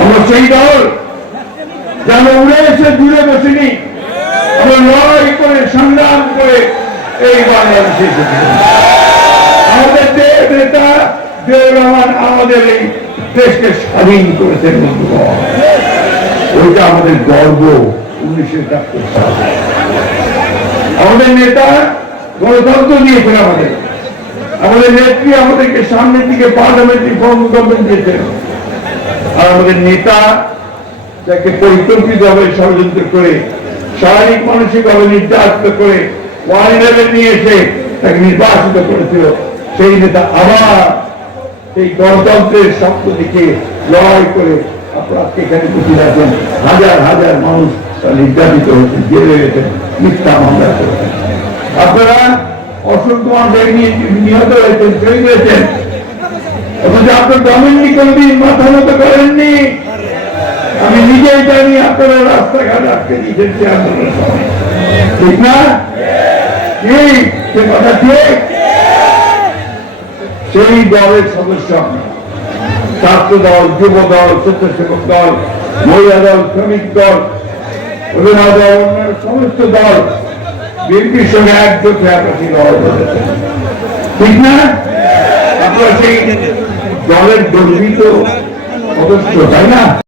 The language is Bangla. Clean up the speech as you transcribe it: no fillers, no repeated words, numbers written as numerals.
আমরা সেই দল যারা উড়ে এসে দূরে বসেনি, আমরা লড়াই করে সংগ্রাম করে এই বাংলাদেশে এসেছি। আমাদের দেশ নেতা জিয়াউর রহমান আমাদের এই দেশকে স্বাধীন করেছেন বন্ধুগণ, ওইটা আমাদের গর্ব। 1971 সালে আমাদের নেতা গণতন্ত্র দিয়েছেন, আমাদের নেত্রী আমাদেরকে সামনের দিকে পার্লামেন্টারি ফর্ম গভর্নমেন্ট দিয়েছেন। আর আমাদের নেতা যাকে পরিকল্পিতভাবে ষড়যন্ত্র করে শারীরিক মানসিকভাবে নির্যাতিত করে ওয়াইনারে নিয়ে এসে তাকে নির্বাচিত করেছিল, সেই নেতা আবার এই গণতন্ত্রের স্বপ্ন দিকে লড়াই করে আপনারা এখানে উপস্থিত আছেন। হাজার হাজার মানুষ নির্যাতিত হয়েছেন, জেলে গেছেন, মিথ্যা মামলা করেছেন। আপনারা অসংখ্য মানুষ নিহত হয়েছেন, শহীদ হয়েছেন, অথচ আপনার গভর্নমেন্ট কোনদিন মাথা মতো করেননি। আমি নিজেই জানি আপনারা রাস্তাঘাট আটকে দিয়েছেন সে আন্দোলনের সময়, ঠিক না? সে কথা ঠিক। সেই দলের সদস্য ছাত্র দল, যুব দল, স্বেচ্ছাসেবক দল, মহিলা দল, শ্রমিক দল, অভিনয় দল, অন্যান্য সমস্ত দল বিএনপির সঙ্গে একজোট হয়ে আপনার সেই লড়াই করেছেন, ঠিক না? আপনারা সেই দলের গর্বিত সদস্য, তাই না?